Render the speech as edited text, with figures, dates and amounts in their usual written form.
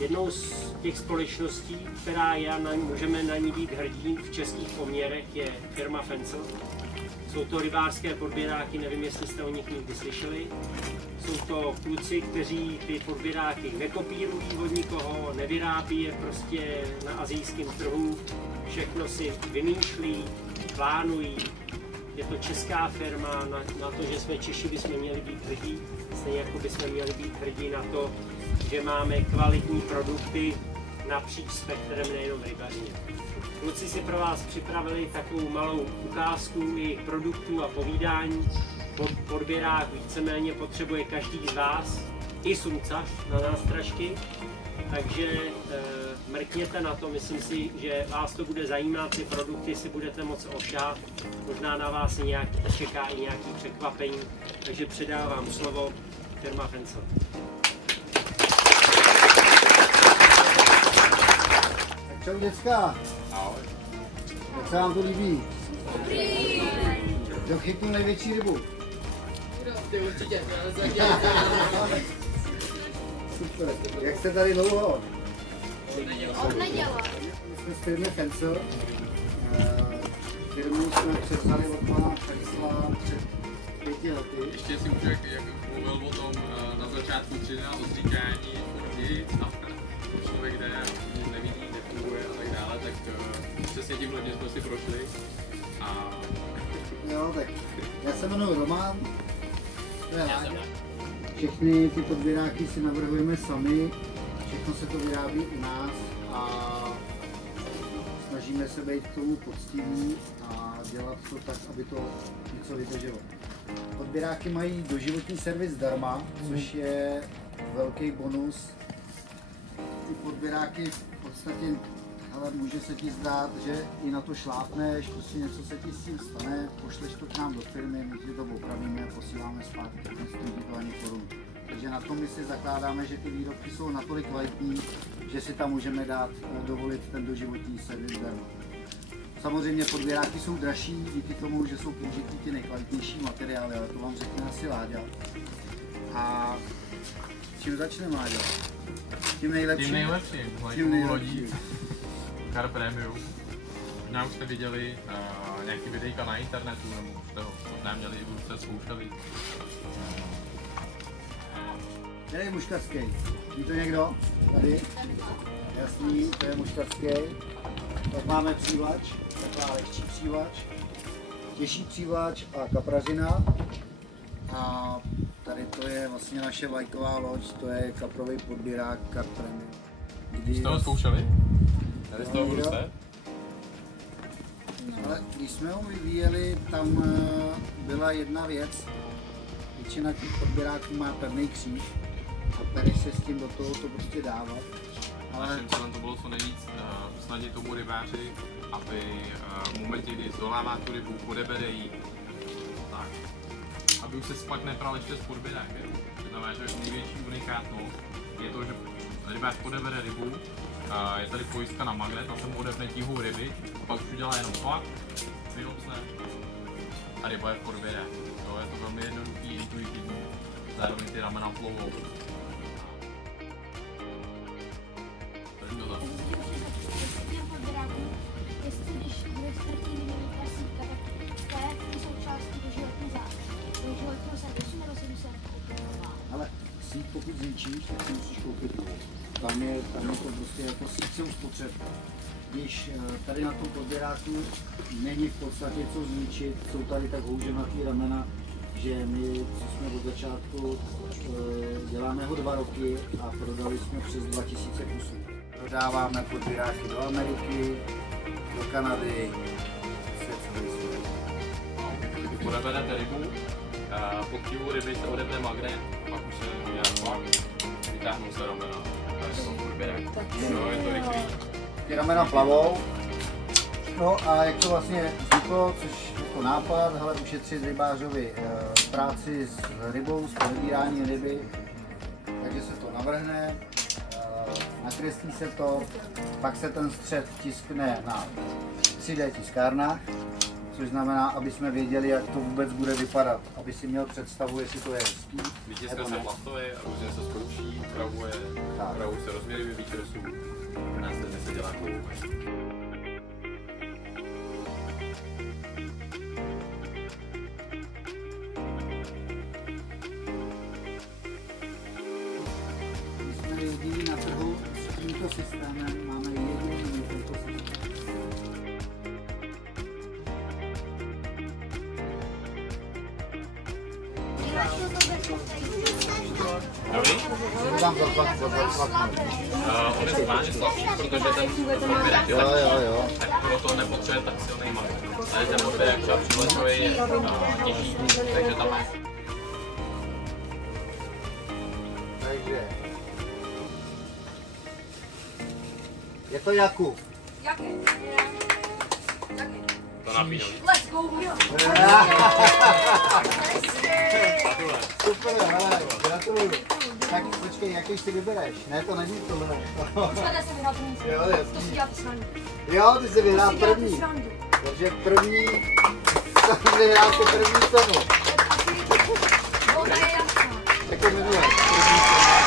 Jednou z těch společností, která můžeme na ní být hrdí v českých poměrech, je firma Fencel. Jsou to rybářské podběráky, nevím, jestli jste o nich někdy slyšeli. Jsou to kluci, kteří ty podběráky nekopírují od nikoho, nevyrábí je prostě na asijském trhu, všechno si vymýšlí, plánují. Je to česká firma, na to, že jsme Češi, bychom měli být hrdí, stejně jako bychom měli být hrdí na to, že máme kvalitní produkty napříč spektrem, nejenom rybařině. Kluci si pro vás připravili takovou malou ukázku jejich produktů a povídání. Podběrák víceméně potřebuje každý z vás, i sumcař na nástražky, takže mrkněte na to, myslím si, že vás to bude zajímat, ty produkty si budete moct ošát, možná na vás čeká i nějaké překvapení, takže předávám slovo firma Fencel. Tak čau děcka. Ahoj. Jak se vám to líbí? Dobrý. Kdo chytnul největší rybu? Ty určitě. Super. Jak jste tady dlouho? Od neděle. My jsme z firmy Fencel. Firmu jsme převzali od pana Fencla před 5 lety. Ještě si můžu, jak mluvil o tom na začátku 13 odříkání, člověk jde, nevidí, nefunguje a tak dále, tak přesně tímhle jsme si prošli. A... Jo, tak já se jmenuji Roman. To je Láďa. Všechny ty podběráky si navrhujeme sami, všechno se to vyrábí u nás a snažíme se být k tomu poctiví a dělat to tak, aby to něco vydrželo. Podběráky mají doživotní servis zdarma, což je velký bonus. Ty podběráky v podstatě, ale může se ti zdát, že i na to šlápneš, prostě něco se ti s tím stane, pošleš to k nám do firmy, my ti to opravíme a posíláme zpátky, tak nestojí to ani korun. Takže na tom my si zakládáme, že ty výrobky jsou natolik kvalitní, že si tam můžeme dovolit ten doživotní servis zdarma. Samozřejmě podběráky jsou dražší díky tomu, že jsou použitý ty nejkvalitnější materiály, ale to vám řekne asi Láďa. A čím začneme, Láďa? Tím nejlepším. Tím nejlepším. Car Premium. Možná už jste viděli nějaký videjka na internetu, nebo už jste ho neměli, už jste zkoušeli. Tady je muškatský. Ví to někdo? Tady? Jasný, to je muškatský. Tak máme přívlač, taková lehčí přívlač, těžší přívlač a kapražina. A tady to je vlastně naše vlajková loď, to je kaprový podběrák Car Premium. Jste ho zkoušeli? Tady z toho budu se? Ale když jsme ho vyvíjeli, tam byla jedna věc. Většina těch podběráků má pevný kříž a pereš se s tím do toho to prostě dávat. Ale naším cílem to bylo co nejvíc usnadnit tomu rybáři, aby v momentě, kdy zdolává tu rybu, podebere jí, tak, aby už se pak nepral ještě s podběrákem. To znamená, že největší unikátnost je to, že rybář podebere rybu, je tady pojistka na magnet, a se mu odepne tíhu ryby, a pak už udělá jenom tlak, vyhopne a ryba je v podběráku. Je to velmi jednoduchý, intuitivní, zároveň ty ramena plovou. Ale síť pokud zničíš, tak si musíš koupit druhou. Tam je to prostě jako síť se uspotřeb. Když tady na tom podběráku není v podstatě co zničit, jsou tady tak houževnatý ramena, že my, co jsme od začátku, děláme ho 2 roky a prodali jsme přes 2000 kusů. Prodáváme podběráky do Ameriky, do Kanady, celý svět. Podeberete rybu, pod tíhu ryby se odepne magnet, pak už se udělá tlak, vytáhnou se ramena, tady je to podběrák. No, je to rychlý. Ty ramena plavou. No a jak to vlastně vzniklo, což jako nápad, hele, ušetřit rybářovi práci s rybou, s podebírání ryby, takže se to navrhne, nakreslí se to, pak se ten střed tiskne na 3D tiskárnách, což znamená, aby jsme věděli, jak to vůbec bude vypadat, aby si měl představu, jestli to je hezký. Vytiskne se plastový a různě se zkouší, upravuje se rozměry výkresů, následně se dělá kloubek. Jediný na trhu s tímto systémem, máme jediný tento systém. Dobrý? Dám zaplaknout. On je schválně slabší, protože ten podběrák je tak proto nepotřebuje tak silný malý. Ale ten podběrák třeba příletový je těžší, takže tam je. Takže je to Jakub. Jaké? To napínám. Let's go! Super, hele, gratuluju. Tak počkej, jaký si vybereš? Ne, to není tohle. Počkejte si vyhrát první. Jo, To jasný. si děláte srandu. Jo, ty jsi vyhrál první. Takže první, vyhrál si první cenu. Voda je jasná. Jako minule. První cenu.